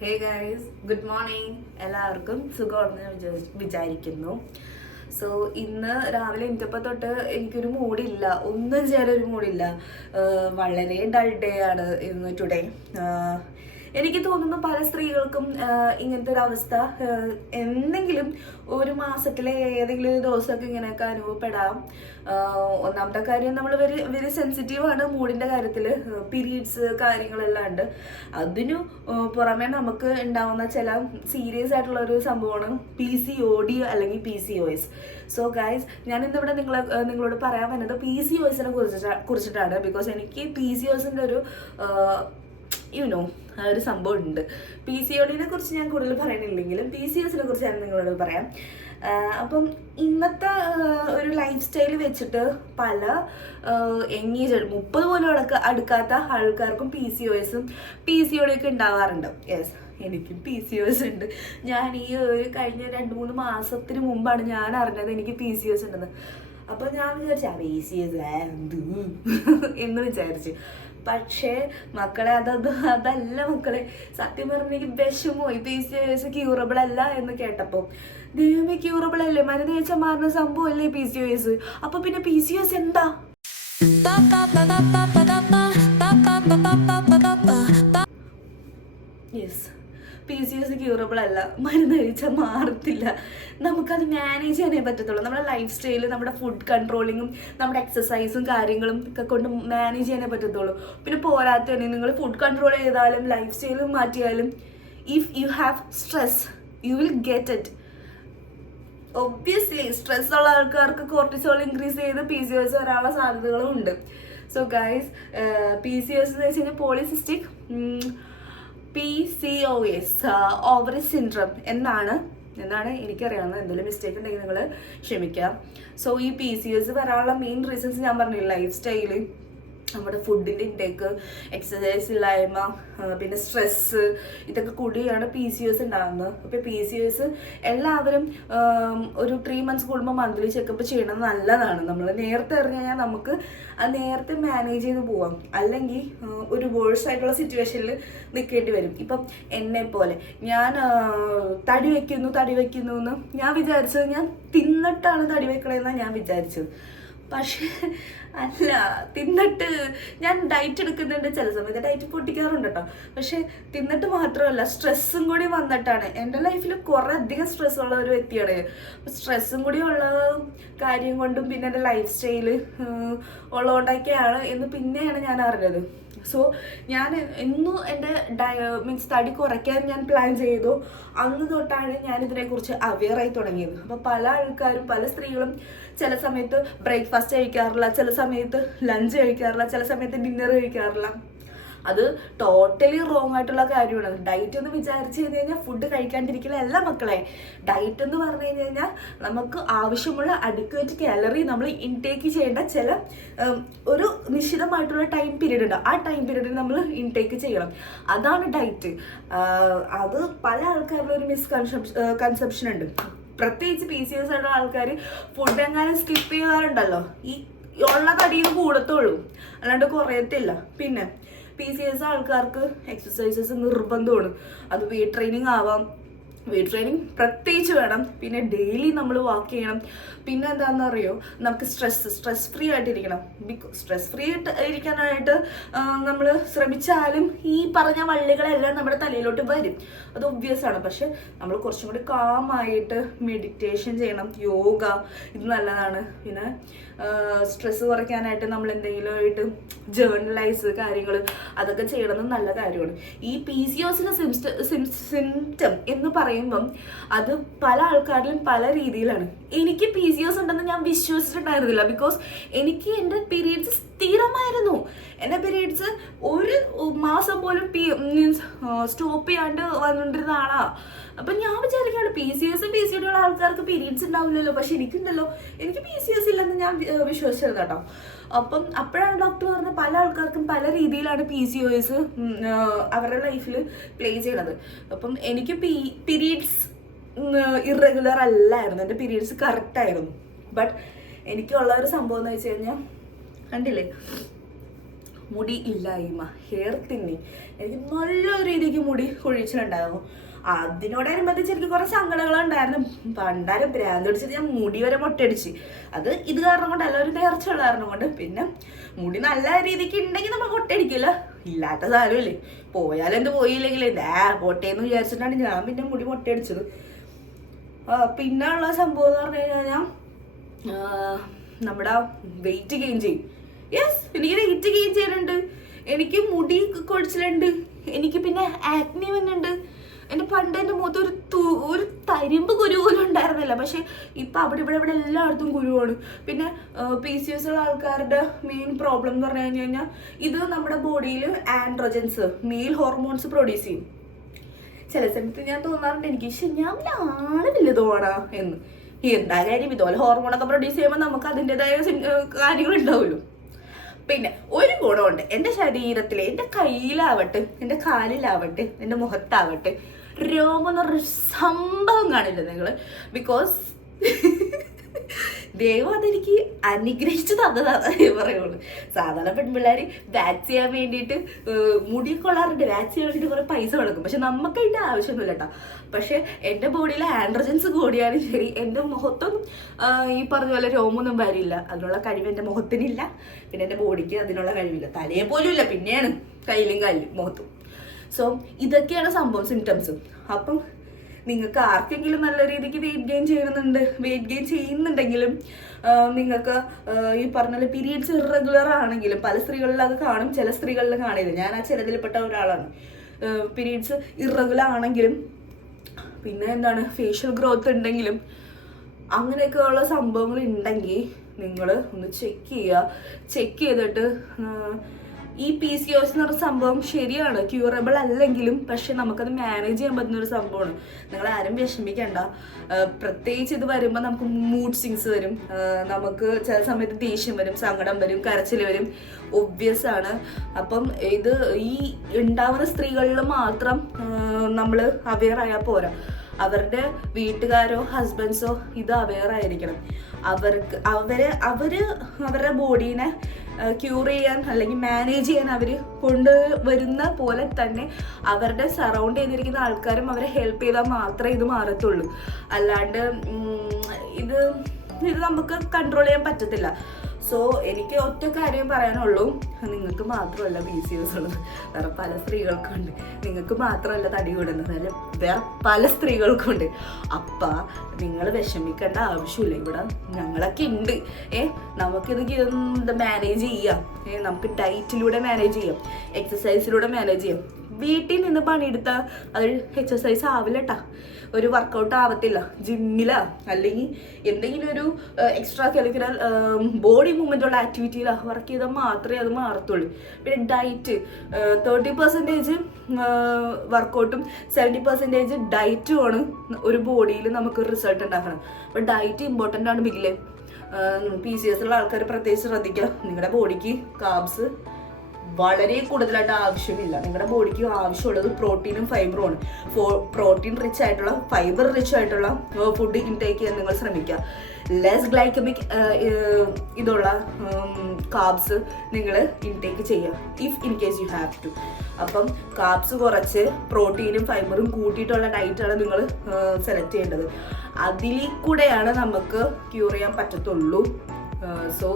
Hey guys, good morning. എല്ലാവർക്കും സുഖമാണെന്ന് വിചാരിക്കുന്നു. സോ ഇന്ന് രാവിലെ എനിക്കപ്പോൾ തൊട്ട് എനിക്കൊരു മൂഡില്ല, ഒന്നും ചെയ്യാനൊരു മൂഡില്ല. വളരെ ഡൾ ഡേ ആണ് ഇന്ന് ടുഡേ. എനിക്ക് തോന്നുന്നു പല സ്ത്രീകൾക്കും ഇങ്ങനത്തെ ഒരു അവസ്ഥ എന്തെങ്കിലും ഒരു മാസത്തിലെ ഏതെങ്കിലും ഒരു ദിവസമൊക്കെ ഇങ്ങനെയൊക്കെ അനുഭവപ്പെടാം. ഒന്നാമത്തെ കാര്യം, നമ്മൾ വെരി വെരി സെൻസിറ്റീവാണ് മൂഡിൻ്റെ കാര്യത്തിൽ. പീരീഡ്സ് കാര്യങ്ങളെല്ലാം ഉണ്ട്. അതിനു പുറമെ നമുക്ക് ഉണ്ടാവുന്ന ചില സീരിയസ് ആയിട്ടുള്ള ഒരു സംഭവമാണ് PCOD അല്ലെങ്കിൽ PCOS. സോ ഗൈസ്, ഞാൻ ഇന്നിവിടെ നിങ്ങളോട് പറയാൻ വന്നത് PCOSനെ കുറിച്ചിട്ടാണ്. ബിക്കോസ് എനിക്ക് PCOSൻ്റെ ഒരു ഒരു സംഭവം ഉണ്ട്. PCODനെ കുറിച്ച് ഞാൻ കൂടുതൽ പറയണില്ലെങ്കിലും PCOSനെ കുറിച്ച് ഞാൻ നിങ്ങളോട് പറയാം. അപ്പം ഇന്നത്തെ ഒരു ലൈഫ് സ്റ്റൈൽ വെച്ചിട്ട് പല എൻഗേജ് 30 പോലും അടുക്കാത്ത ആൾക്കാർക്കും PCOSും PCOD ഒക്കെ ഉണ്ടാവാറുണ്ട്. യെസ്, എനിക്കും PCOS ഉണ്ട്. ഞാൻ ഈ ഒരു കഴിഞ്ഞ 2-3 മാസത്തിന് മുമ്പാണ് ഞാൻ അറിഞ്ഞത് എനിക്ക് PCOS ഉണ്ടെന്ന്. അപ്പോൾ ഞാൻ വിചാരിച്ചു PCOS എന്ത് എന്ന് വിചാരിച്ചു. പക്ഷേ മക്കളെ, അതല്ല മക്കളെ. സത്യം പറഞ്ഞ എനിക്ക് വിഷമമായി PCOS ക്യൂറബിൾ അല്ല എന്ന് കേട്ടപ്പോൾ. ദൈവമേ, ക്യൂറബിൾ അല്ലേ? മരുന്ന് കഴിച്ചാൽ മാറുന്ന സംഭവം അല്ലേ PCOS? അപ്പൊ പിന്നെ PCOS എന്താ? യെസ്, PCOS ക്യൂറബിൾ അല്ല, മരുന്ന് കഴിച്ചാൽ മാറത്തില്ല. നമുക്കത് മാനേജ് ചെയ്യാനേ പറ്റത്തുള്ളൂ. നമ്മുടെ ലൈഫ് സ്റ്റൈൽ, നമ്മുടെ ഫുഡ് കൺട്രോളിങ്ങും നമ്മുടെ എക്സസൈസും കാര്യങ്ങളും ഒക്കെ കൊണ്ട് മാനേജ് ചെയ്യാനേ പറ്റത്തുള്ളൂ. പിന്നെ പോരാത്തന്നെ നിങ്ങൾ ഫുഡ് കൺട്രോൾ ചെയ്താലും ലൈഫ് സ്റ്റൈൽ മാറ്റിയാലും if you have stress you will get it. Obviously stress ഉള്ള ആൾക്കാർക്ക് കോർട്ടിസോൾ ഇൻക്രീസ് ചെയ്ത് PCOS വരാനുള്ള സാധ്യതകളും ഉണ്ട്. സോ ഗൈസ്, PCOS എന്ന് വെച്ച് കഴിഞ്ഞാൽ പോളിസിസ്റ്റിക് PCOS ഓവറി സിൻഡ്രം എന്നാണ് എനിക്കറിയാവുന്നത്. എന്തെങ്കിലും മിസ്റ്റേക്ക് ഉണ്ടെങ്കിൽ നിങ്ങൾ ക്ഷമിക്കാം. സോ ഈ PCOS വരാനുള്ള മെയിൻ റീസൺസ് ഞാൻ പറഞ്ഞില്ല. ലൈഫ് സ്റ്റൈല്, നമ്മുടെ ഫുഡിൻ്റെ ഇൻടേക്ക്, എക്സസൈസ് ഇല്ലായ്മ, പിന്നെ സ്ട്രെസ്സ്, ഇതൊക്കെ കൂടിയാണ് PCOS ഉണ്ടാകുന്നത്. അപ്പോൾ PCOS എല്ലാവരും ഒരു 3 months കൂടുമ്പോൾ മന്ത്ലി ചെക്കപ്പ് ചെയ്യണത് നല്ലതാണ്. നമ്മൾ നേരത്തെ അറിഞ്ഞു കഴിഞ്ഞാൽ നമുക്ക് അത് നേരത്തെ മാനേജ് ചെയ്ത് പോവാം. അല്ലെങ്കിൽ ഒരു വേഴ്സ് ആയിട്ടുള്ള സിറ്റുവേഷനിൽ നിൽക്കേണ്ടി വരും. ഇപ്പം എന്നെ പോലെ ഞാൻ തടി വയ്ക്കുന്നു എന്ന് ഞാൻ വിചാരിച്ചത്, ഞാൻ തിന്നിട്ടാണ് തടി വെക്കണമെന്നാണ് ഞാൻ വിചാരിച്ചത്. പക്ഷേ അല്ല, തിന്നിട്ട് ഞാൻ ഡയറ്റ് എടുക്കുന്നുണ്ട്. ചില സമയത്ത് ഡയറ്റ് പൊട്ടിക്കാറുണ്ട് കേട്ടോ. പക്ഷെ തിന്നിട്ട് മാത്രമല്ല, സ്ട്രെസ്സും കൂടി വന്നിട്ടാണ്. എൻ്റെ ലൈഫിൽ കുറേ അധികം സ്ട്രെസ് ഉള്ള ഒരു വ്യക്തിയാണ്. അപ്പം സ്ട്രെസ്സും കൂടി ഉള്ള കാര്യം കൊണ്ടും പിന്നെ എൻ്റെ ലൈഫ് സ്റ്റൈല് ഉള്ളതുകൊണ്ടൊക്കെയാണ് എന്ന് പിന്നെയാണ് ഞാൻ അറിഞ്ഞത്. സോ ഞാൻ എന്നും എൻ്റെ തടി കുറയ്ക്കാൻ ഞാൻ പ്ലാൻ ചെയ്തു. അന്ന് തൊട്ടാണ് ഞാൻ ഇതിനെക്കുറിച്ച് അവെയറായി തുടങ്ങിയത്. അപ്പോൾ പല ആൾക്കാരും, പല സ്ത്രീകളും ചില സമയത്ത് ബ്രേക്ക്ഫാസ്റ്റ് കഴിക്കാറില്ല, ചില സമയത്ത് ലഞ്ച് കഴിക്കാറില്ല, ചില സമയത്ത് ഡിന്നർ കഴിക്കാറില്ല. അത് ടോട്ടലി റോങ് ആയിട്ടുള്ള കാര്യമാണ്. ഡയറ്റ് എന്ന് വിചാരിച്ചു കഴിഞ്ഞ് കഴിഞ്ഞാൽ ഫുഡ് കഴിക്കാണ്ടിരിക്കില്ല മക്കളെ. ഡയറ്റ് എന്ന് പറഞ്ഞു കഴിഞ്ഞ് കഴിഞ്ഞാൽ നമുക്ക് ആവശ്യമുള്ള അഡിക്വേറ്റ് കാലറി നമ്മൾ ഇൻടേക്ക് ചെയ്യേണ്ട ചില ഒരു നിശ്ചിതമായിട്ടുള്ള ടൈം പീരീഡ് ഉണ്ട്. ആ ടൈം പീരീഡിൽ നമ്മൾ ഇൻടേക്ക് ചെയ്യണം. അതാണ് ഡയറ്റ്. അത് പല ആൾക്കാരുടെ ഒരു കൺസെപ്ഷൻ ഉണ്ട്. പ്രത്യേകിച്ച് PCOS ആയിട്ടുള്ള ആൾക്കാർ ഫുഡ് എങ്ങാനും സ്കിപ്പ് ചെയ്യാറുണ്ടല്ലോ, ഈ ഉള്ള തടിയിൽ കൂടത്തുള്ളൂ, അല്ലാണ്ട് കുറയത്തില്ല. പിന്നെ PCOS ആൾക്കാർക്ക് എക്സസൈസസ് നിർബന്ധമാണ്. അത് വെയിറ്റ് ട്രെയിനിങ് ആവാം, വെയിറ്റ് ട്രെയിനിങ് പ്രത്യേകിച്ച് വേണം. പിന്നെ ഡെയിലി നമ്മൾ വാക്ക് ചെയ്യണം. പിന്നെ എന്താണെന്ന് അറിയോ, നമുക്ക് സ്ട്രെസ് ഫ്രീ ആയിട്ടിരിക്കണം. സ്ട്രെസ് ഫ്രീ ഇരിക്കാനായിട്ട് നമ്മൾ ശ്രമിച്ചാലും ഈ പറഞ്ഞ വള്ളികളെല്ലാം നമ്മുടെ തലയിലോട്ട് വരും. അത് ഒബ്വിയസ് ആണ്. പക്ഷെ നമ്മൾ കുറച്ചും കൂടി കാമായിട്ട് മെഡിറ്റേഷൻ ചെയ്യണം, യോഗ, ഇത് നല്ലതാണ്. പിന്നെ സ്ട്രെസ് കുറയ്ക്കാനായിട്ട് നമ്മൾ എന്തെങ്കിലും ആയിട്ട് ജേർണലൈസ് കാര്യങ്ങൾ അതൊക്കെ ചെയ്യണമെന്ന് നല്ല കാര്യമാണ്. ഈ PCOSന്റെ സിംറ്റം എന്ന് പറയുമ്പം അത് പല ആൾക്കാരിലും പല രീതിയിലാണ്. എനിക്ക് PCOS ഉണ്ടെന്ന് ഞാൻ വിശ്വസിച്ചിട്ടുണ്ടായിരുന്നില്ല. ബിക്കോസ് എനിക്ക് എൻ്റെ പീരീഡ്സ് സ്ഥിരമായിരുന്നു. എൻ്റെ പീരീഡ്സ് ഒരു മാസം പോലും മീൻസ് സ്റ്റോപ്പ് ചെയ്യാണ്ട് വന്നുകൊണ്ടിരുന്ന ആളാ. അപ്പം ഞാൻ വിചാരിക്കുകയാണ് PCOD ഉള്ള ആൾക്കാർക്ക് പീരീഡ്സ് ഉണ്ടാവില്ലല്ലോ, പക്ഷെ എനിക്കുണ്ടല്ലോ, എനിക്ക് PCOS ഇല്ലെന്ന് ഞാൻ വിശ്വസിച്ചത് കേട്ടോ. അപ്പം അപ്പോഴാണ് ഡോക്ടർ പറഞ്ഞത് പല ആൾക്കാർക്കും പല രീതിയിലാണ് PCOS അവരുടെ ലൈഫിൽ പ്ലേ ചെയ്യണത്. അപ്പം എനിക്ക് പീരീഡ്സ് ഇറഗുലർ അല്ലായിരുന്നു, എൻ്റെ പീരീഡ്സ് കറക്റ്റായിരുന്നു. ബട്ട് എനിക്കുള്ള ഒരു സംഭവം എന്ന് വെച്ച് കഴിഞ്ഞാൽ, കണ്ടില്ലേ, മുടി ഇല്ലായ്മ, ഹെയർ തിന്നിങ്. എനിക്ക് നല്ല രീതിക്ക് മുടി കൊഴിച്ചിലുണ്ടാകും. അതിനോടനുബന്ധിച്ച് എനിക്ക് കുറേ സങ്കടങ്ങളുണ്ടായിരുന്നു. പണ്ടാരും ഭ്രാന്തടിച്ചിട്ട് ഞാൻ മുടി വരെ മൊട്ടയടിച്ച്. അത് ഇത് കാരണം കൊണ്ടല്ല, ഒരു നേർച്ചയുള്ള കാരണം കൊണ്ട്. പിന്നെ മുടി നല്ല രീതിക്ക് ഉണ്ടെങ്കിൽ നമ്മൾ മൊട്ടയടിക്കില്ല, ഇല്ലാത്ത സാധനമില്ലേ, പോയാലെന്ത് പോയില്ലെങ്കിൽ പോട്ടേന്ന് വിചാരിച്ചിട്ടാണ് ഞാൻ പിന്നെ മുടി മൊട്ടയടിച്ചത്. പിന്നെ ഉള്ള സംഭവം എന്ന് പറഞ്ഞു കഴിഞ്ഞാൽ നമ്മുടെ വെയിറ്റ് ഗെയിൻ ചെയ്യും. യെസ്, എനിക്ക് വെയിറ്റ് ഗെയിൻ ചെയ്യാനുണ്ട്, എനിക്ക് മുടി കൊഴിച്ചിലുണ്ട്, എനിക്ക് പിന്നെ ആക്നി വന്നുണ്ട്. എൻ്റെ പണ്ട് എൻ്റെ മുഖത്ത് ഒരു തരിമ്പ് കുരു പോലും ഉണ്ടായിരുന്നില്ല. പക്ഷെ ഇപ്പം അവിടെ ഇവിടെ എല്ലായിടത്തും കുരുവാണ്. പിന്നെ PCOS ഉള്ള ആൾക്കാരുടെ മെയിൻ പ്രോബ്ലം എന്ന് പറഞ്ഞു കഴിഞ്ഞാൽ ഇത് നമ്മുടെ ബോഡിയിൽ ആൻഡ്രോജൻസ്, മെയിൽ ഹോർമോൺസ് പ്രൊഡ്യൂസ് ചെയ്യും. ചില സമയത്ത് ഞാൻ തോന്നാറുണ്ട് എനിക്ക് ഞാൻ ആളില്ല തോന്നാ എന്ന്. എന്താ കാര്യം, ഇതുപോലെ ഹോർമോണൊക്കെ പ്രൊഡ്യൂസ് ചെയ്യുമ്പോൾ നമുക്ക് അതിൻ്റെതായ കാര്യങ്ങൾ ഉണ്ടാവുമല്ലോ. പിന്നെ ഒരു ഗുണമുണ്ട്, എൻ്റെ ശരീരത്തിൽ, എൻ്റെ കയ്യിലാവട്ടെ, എൻ്റെ കാലിലാവട്ടെ, എൻ്റെ മുഖത്താവട്ടെ രോമം എന്ന് പറഞ്ഞൊരു സംഭവം കാണില്ല നിങ്ങൾ. ബിക്കോസ് ദൈവം അതെനിക്ക് അനുഗ്രഹിച്ചു തന്നതാണെന്നേ പറയുള്ളൂ. സാധാരണ പെൺപിള്ളേർ വാക്സ് ചെയ്യാൻ വേണ്ടിയിട്ട് മുടി കൊള്ളാറുണ്ട്, വാക്സ് ചെയ്യാൻ വേണ്ടിയിട്ട് കുറേ പൈസ കൊടുക്കും. പക്ഷെ നമുക്ക് അതിൻ്റെ ആവശ്യമൊന്നുമില്ല കേട്ടോ. പക്ഷെ എൻ്റെ ബോഡിയിൽ ആൻഡ്രോജൻസ് കൂടിയാലും ശരി, എൻ്റെ മുഖത്തൊന്നും ഈ പറഞ്ഞ പോലെ രോമൊന്നും വരില്ല. അതിനുള്ള കഴിവ് എൻ്റെ മുഖത്തിനില്ല. പിന്നെ എൻ്റെ ബോഡിക്ക് അതിനുള്ള കഴിവില്ല, തലയെ പോലും ഇല്ല, പിന്നെയാണ് കയ്യിലും കാലിലും മുഖത്തും. സോ ഇതൊക്കെയാണ് സംഭവം, സിംറ്റംസ്. അപ്പം നിങ്ങൾക്ക് ആർക്കെങ്കിലും നല്ല രീതിക്ക് വെയിറ്റ് ഗെയിൻ ചെയ്യുന്നുണ്ടെങ്കിലും നിങ്ങൾക്ക് ഈ പറഞ്ഞ പീരീഡ്സ് ഇറഗുലർ ആണെങ്കിലും, പല സ്ത്രീകളിൽ അത് കാണും, ചില സ്ത്രീകളിൽ കാണില്ല. ഞാൻ ആ ചിലതിൽപ്പെട്ട ഒരാളാണ്. പീരീഡ്സ് ഇറഗുലർ ആണെങ്കിലും പിന്നെ എന്താണ് ഫേഷ്യൽ ഗ്രോത്ത് ഉണ്ടെങ്കിലും അങ്ങനെയൊക്കെ ഉള്ള സംഭവങ്ങൾ ഉണ്ടെങ്കിൽ നിങ്ങൾ ഒന്ന് ചെക്ക് ചെയ്തിട്ട് ഈ PCOS എന്ന് പറഞ്ഞ സംഭവം ശരിയാണ്, ക്യൂറബിൾ അല്ലെങ്കിലും പക്ഷെ നമുക്കത് മാനേജ് ചെയ്യാൻ പറ്റുന്ന ഒരു സംഭവമാണ്. നിങ്ങൾ ആരും വിഷമിക്കണ്ട. പ്രത്യേകിച്ച് ഇത് വരുമ്പോൾ നമുക്ക് മൂഡ് സ്വിങ്സ് വരും, നമുക്ക് ചില സമയത്ത് ദേഷ്യം വരും, സങ്കടം വരും, കരച്ചിൽ വരും, ഒബ്വിയസ് ആണ്. അപ്പം ഇത് ഈ ഉണ്ടാവുന്ന സ്ത്രീകളിൽ മാത്രം നമ്മൾ അവെയർ ആയാൽ പോരാ, അവരുടെ വീട്ടുകാരോ ഹസ്ബൻഡ്സോ ഇത് അവെയർ ആയിരിക്കണം. അവരുടെ ബോഡീനെ ക്യൂർ ചെയ്യാൻ അല്ലെങ്കിൽ മാനേജ് ചെയ്യാൻ അവർ കൊണ്ടുവരുന്ന പോലെ തന്നെ അവരുടെ സറൗണ്ട് ചെയ്തിരിക്കുന്ന ആൾക്കാരും അവരെ ഹെൽപ്പ് ചെയ്താൽ മാത്രമേ ഇത് മാറത്തുള്ളൂ. അല്ലാണ്ട് ഇത് നമുക്ക് കൺട്രോൾ ചെയ്യാൻ പറ്റത്തില്ല. സോ എനിക്ക് ഒറ്റ കാര്യം പറയാനുള്ളൂ, നിങ്ങൾക്ക് മാത്രമല്ല PCOS ഉള്ളത്, വേറെ പല സ്ത്രീകൾക്കുണ്ട്. നിങ്ങൾക്ക് മാത്രമല്ല തടി കൂടുന്നത്, അല്ല വേറെ പല സ്ത്രീകൾക്കുണ്ട്. അപ്പം നിങ്ങൾ വിഷമിക്കേണ്ട ആവശ്യമില്ല. ഇവിടെ ഞങ്ങളൊക്കെ ഉണ്ട്. നമുക്കിത് മാനേജ് ചെയ്യാം. നമുക്ക് ഡയറ്റിലൂടെ മാനേജ് ചെയ്യാം, എക്സസൈസിലൂടെ മാനേജ് ചെയ്യാം. വീട്ടിൽ നിന്ന് പണിയെടുത്താൽ അതൊരു എക്സസൈസ് ആവില്ല കേട്ടോ, ഒരു വർക്കൗട്ട് ആവത്തില്ല. ജിമ്മിലാ അല്ലെങ്കിൽ എന്തെങ്കിലും ഒരു എക്സ്ട്രാ കരിക്കുലർ ബോഡി മൂവ്മെൻ്റ് ഉള്ള ആക്ടിവിറ്റിയിലാണ് വർക്ക് ചെയ്താൽ മാത്രമേ അത് മാറത്തുള്ളൂ. പിന്നെ ഡയറ്റ് 30% വർക്കൗട്ടും 70% ഡയറ്റുമാണ് ഒരു ബോഡിയിൽ നമുക്ക് റിസൾട്ട് ഉണ്ടാക്കണം. അപ്പോൾ ഡയറ്റ് ഇമ്പോർട്ടൻ്റ് ആണ് ബിഗിലെ. PCOS ഉള്ള ആൾക്കാർ പ്രത്യേകിച്ച് ശ്രദ്ധിക്കുക. നിങ്ങളുടെ ബോഡിക്ക് കാർബ്സ് വളരെ കൂടുതലായിട്ട് ആവശ്യമില്ല. നിങ്ങളുടെ ബോഡിക്ക് ആവശ്യമുള്ളത് പ്രോട്ടീനും ഫൈബറുമാണ്. പ്രോട്ടീൻ റിച്ച് ആയിട്ടുള്ള, ഫൈബർ റിച്ച് ആയിട്ടുള്ള ഫുഡ് ഇൻടേക്ക് ചെയ്യാൻ നിങ്ങൾ ശ്രമിക്കുക. ലെസ് ഗ്ലൈക്കമിക് ഇതുള്ള കാർബ്സ് നിങ്ങൾ ഇൻടേക്ക് ചെയ്യുക, if in case you have to. അപ്പം കാർബ്സ് കുറച്ച് പ്രോട്ടീനും ഫൈബറും കൂട്ടിയിട്ടുള്ള ഡയറ്റാണ് നിങ്ങൾ സെലക്ട് ചെയ്യേണ്ടത്. അതിൽ കൂടെയാണ് നമുക്ക് ക്യൂർ ചെയ്യാൻ പറ്റത്തുള്ളൂ. സോ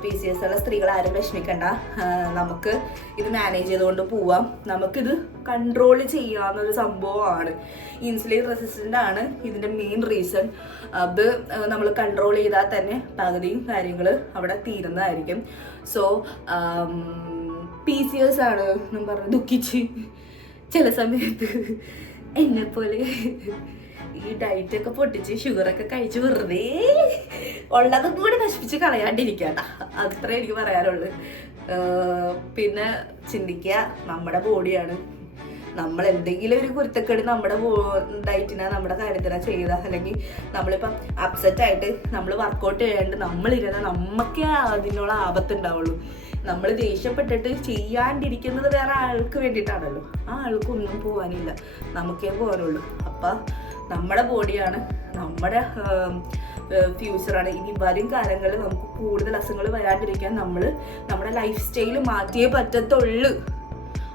PCOS ഉള്ള സ്ത്രീകൾ ആരും വിഷമിക്കണ്ട. നമുക്ക് ഇത് മാനേജ് ചെയ്തുകൊണ്ട് പോവാം. നമുക്കിത് കൺട്രോൾ ചെയ്യാവുന്നൊരു സംഭവമാണ്. ഇൻസുലിൻ റെസിസ്റ്റൻ്റ് ആണ് ഇതിൻ്റെ മെയിൻ റീസൺ. അത് നമ്മൾ കൺട്രോൾ ചെയ്താൽ തന്നെ പകുതിയും കാര്യങ്ങൾ അവിടെ തീരുന്നതായിരിക്കും. സോ PCOS ആണ് എന്നും പറഞ്ഞ് ദുഃഖിച്ച് ചില സമയത്ത് എന്നെപ്പോലെ ഈ ഡയറ്റൊക്കെ പൊട്ടിച്ച് ഷുഗറൊക്കെ കഴിച്ച് വെറുതെ ഉള്ളതും കൂടി നശിപ്പിച്ച് കളയാണ്ടിരിക്കട്ട, അത്രേ എനിക്ക് പറയാനുള്ളൂ. പിന്നെ ചിന്തിക്കുക, നമ്മുടെ ബോഡിയാണ്. നമ്മൾ എന്തെങ്കിലും ഒരു കുരുത്തക്കേട് നമ്മുടെ ഡയറ്റിനാ, നമ്മുടെ കാര്യത്തിനാ ചെയ്ത, അല്ലെങ്കിൽ നമ്മളിപ്പം അപ്സെറ്റ് ആയിട്ട് നമ്മൾ വർക്കൗട്ട് ചെയ്യാണ്ട് നമ്മളിരുന്ന നമുക്കേ അതിനുള്ള ആപത്തുണ്ടാവുള്ളൂ. നമ്മൾ ദേഷ്യപ്പെട്ടിട്ട് ചെയ്യാണ്ടിരിക്കുന്നത് വേറെ ആൾക്ക് വേണ്ടിയിട്ടാണല്ലോ. ആ ആൾക്കൊന്നും പോകാനില്ല, നമുക്കേ പോകാനുള്ളൂ. അപ്പം നമ്മുടെ ബോഡിയാണ്, നമ്മുടെ ഫ്യൂച്ചറാണ്. ഇനി വരും കാലങ്ങളിൽ നമുക്ക് കൂടുതൽ അസുഖങ്ങൾ വരാണ്ടിരിക്കാൻ നമ്മൾ നമ്മുടെ ലൈഫ് സ്റ്റൈൽ മാറ്റിയേ പറ്റത്തുള്ളൂ.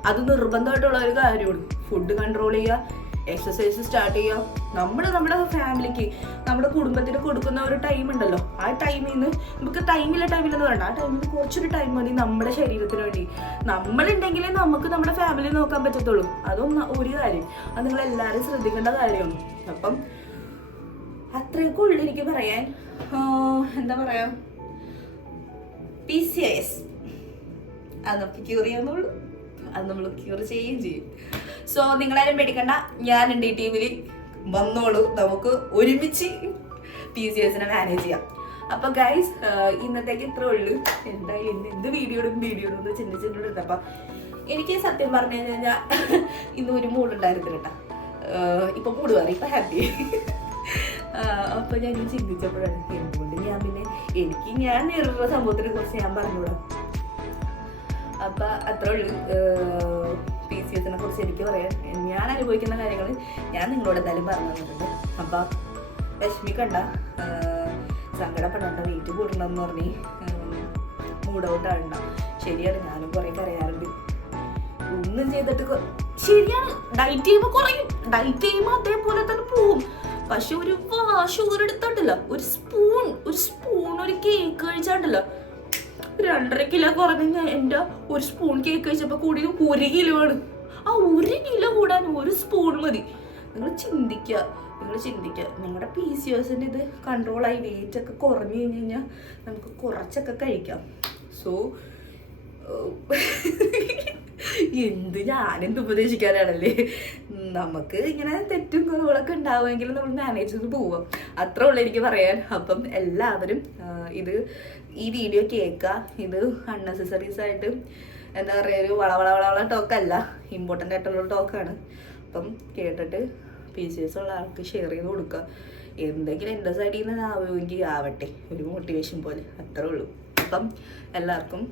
അത് നിർബന്ധമായിട്ടുള്ള ഒരു കാര്യമാണ്. ഫുഡ് കൺട്രോൾ ചെയ്യുക, എക്സസൈസ് സ്റ്റാർട്ട് ചെയ്യുക. നമ്മുടെ ഫാമിലിക്ക്, നമ്മുടെ കുടുംബത്തിന് കൊടുക്കുന്ന ഒരു ടൈം ഉണ്ടല്ലോ, ആ ടൈമിൽ നിന്ന് നമുക്ക് ടൈമില്ലെന്ന് പറയണ്ട, ആ ടൈമിൽ നിന്ന് കുറച്ചൊരു ടൈം മതി നമ്മുടെ ശരീരത്തിന് വേണ്ടി. നമ്മളുണ്ടെങ്കിലേ നമുക്ക് നമ്മുടെ ഫാമിലി നോക്കാൻ പറ്റത്തുള്ളൂ. അതൊന്നും ഒരു കാര്യം, അത് നിങ്ങളെല്ലാവരും ശ്രദ്ധിക്കേണ്ട കാര്യമാണ്. അപ്പം അത്രയൊക്കെ ഉള്ളു എനിക്ക് പറയാൻ. എന്താ പറയാ, PCOS അത് നമുക്ക് ക്യൂർ ചെയ്യാന്നുള്ളൂ, അത് നമ്മൾ ക്യൂർ ചെയ്യുകയും ചെയ്യും. സോ നിങ്ങളാരും പേടിക്കണ്ട, ഞാനുണ്ട് ഈ ടീമിൽ, വന്നോളൂ, നമുക്ക് ഒരുമിച്ച് PCOSനെ മാനേജ് ചെയ്യാം. അപ്പൊ ഗൈസ്, ഇന്നത്തേക്ക് ഇത്രേ ഉള്ളൂ. എന്തായാലും എന്ത് വീഡിയോ എന്ന് ചിന്തിച്ചിട്ടുണ്ടെടുത്തപ്പം എനിക്ക് സത്യം പറഞ്ഞു കഴിഞ്ഞാൽ ഇന്ന് ഒരു മൂടുണ്ടായിരുന്നു കേട്ടോ. ഇപ്പൊ മൂട് മാറി, ഇപ്പൊ ഹാപ്പി. അപ്പൊ ഞാൻ ചിന്തിച്ചപ്പോഴാണ് എന്തുകൊണ്ട് ഞാൻ പിന്നെ ഞാൻ നേരിടുന്ന സംഭവത്തിനെ കുറിച്ച് ഞാൻ പറഞ്ഞുകൂടാ. അപ്പൊ അത്രേ ഉള്ളൂ. PCOSനെ കുറിച്ച് എനിക്ക് പറയാൻ, ഞാൻ അനുഭവിക്കുന്ന കാര്യങ്ങൾ ഞാൻ നിങ്ങളോട് എന്തായാലും പറഞ്ഞു തന്നിട്ടുണ്ട്. അപ്പൊ വിഷമിക്കണ്ട, സങ്കടപ്പെടണ്ട, വെയിറ്റ് കൂടണമെന്ന് പറഞ്ഞ് മൂഡ് ഔട്ട് ആവണ്ട. ശരിയാണ്, ഞാനും കുറെ കരയാറുണ്ട്. ഒന്നും ചെയ്തിട്ട് ശരിയാണ്, ഡയറ്റ് ചെയ്യുമ്പോൾ കുറയും, ഡയറ്റ് ചെയ്യുമ്പോൾ അതേപോലെ തന്നെ പോവും. പക്ഷെ ഒരു ഷുഗർ എടുത്തോണ്ടല്ലോ, ഒരു സ്പൂൺ ഒരു കേക്ക് കഴിച്ചാണ്ടല്ലോ 2.5 കിലോ കുറഞ്ഞ. എൻ്റെ ഒരു സ്പൂൺ കേക്ക് കഴിച്ചപ്പോൾ കൂടി 1 കിലോ ആണ്. ആ 1 കിലോ കൂടാൻ 1 സ്പൂൺ മതി. നിങ്ങൾ ചിന്തിക്കുക, നിങ്ങളുടെ PCOSന്റെ ഇത് കൺട്രോളായി വെയിറ്റ് ഒക്കെ കുറഞ്ഞു കഴിഞ്ഞ് കഴിഞ്ഞാൽ നമുക്ക് കുറച്ചൊക്കെ കഴിക്കാം. സോ ഞാനെന്ത് ഉപദേശിക്കാനാണല്ലേ, നമുക്ക് ഇങ്ങനെ തെറ്റും കുറവുകളൊക്കെ ഉണ്ടാവുമെങ്കിലും നമ്മൾ മാനേജ് ചെയ്ത് പോവാം. അത്രേ ഉള്ളൂ എനിക്ക് പറയാൻ. അപ്പം എല്ലാവരും ഈ വീഡിയോ കേൾക്കുക. ഇത് അൺനെസസറീസ് ആയിട്ട് എന്താ പറയുക, ഒരു വളവള ടോക്കല്ല, ഇമ്പോർട്ടൻ്റ് ആയിട്ടുള്ള ടോക്കാണ്. അപ്പം കേട്ടിട്ട് PCOS ഉള്ള ആൾക്ക് ഷെയർ ചെയ്ത് കൊടുക്കുക. എന്തെങ്കിലും എൻ്റെ സൈഡിൽ നിന്ന് ആവുമെങ്കിൽ ആവട്ടെ, ഒരു മോട്ടിവേഷൻ പോലെ. അത്രേ ഉള്ളൂ. അപ്പം എല്ലാവർക്കും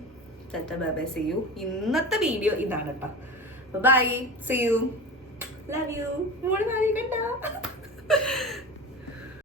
ബൈ, സീ യു. ഇന്നത്തെ വീഡിയോ ഇതാണ് കേട്ടോ. Bye, see you, love U.